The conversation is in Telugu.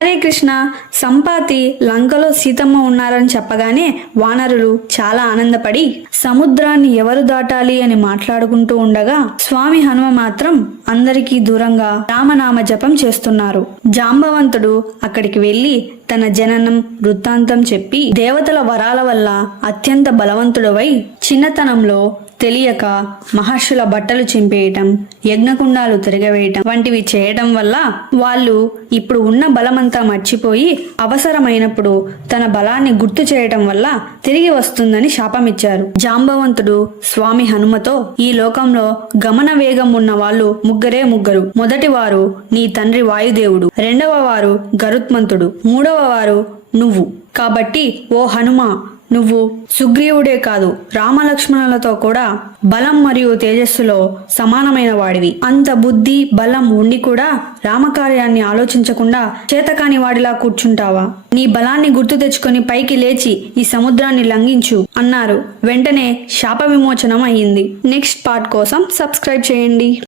హరే కృష్ణ. సంపాతి లంకలో సీతమ్మ ఉన్నారని చెప్పగానే వానరులు చాలా ఆనందపడి సముద్రాన్ని ఎవరు దాటాలి అని మాట్లాడుకుంటూ ఉండగా స్వామి హనుమ మాత్రం అందరికీ దూరంగా రామనామ జపం చేస్తున్నారు. జాంబవంతుడు అక్కడికి వెళ్లి తన జననం వృత్తాంతం చెప్పి దేవతల వరాల వల్ల అత్యంత బలవంతుడవై చిన్నతనంలో తెలియక మహర్షుల బట్టలు చింపేయటం, యజ్ఞకుండాలు తిరగవేయటం వంటివి చేయటం వల్ల వాళ్ళు ఇప్పుడు ఉన్న బలమంతా మర్చిపోయి అవసరమైనప్పుడు తన బలాన్ని గుర్తు చేయటం వల్ల తిరిగి వస్తుందని శాపమిచ్చారు. జాంబవంతుడు స్వామి హనుమతో ఈ లోకంలో గమన వేగం ఉన్న వాళ్ళు ముగ్గురు. మొదటి వారు నీ తండ్రి వాయుదేవుడు, రెండవ వారు గరుత్మంతుడు, మూడవ వారు నువ్వు. కాబట్టి ఓ హనుమ, నువ్వు సుగ్రీవుడే కాదు రామలక్ష్మణులతో కూడా బలం మరియు తేజస్సులో సమానమైన వాడివి. అంత బుద్ధి బలం ఉండి కూడా రామకార్యాన్ని ఆలోచించకుండా చేతకాని వాడిలా కూర్చుంటావా? నీ బలాన్ని గుర్తు తెచ్చుకొని పైకి లేచి ఈ సముద్రాన్ని లంఘించు అన్నారు. వెంటనే శాప విమోచనం అయ్యింది. నెక్స్ట్ పార్ట్ కోసం సబ్స్క్రైబ్ చేయండి.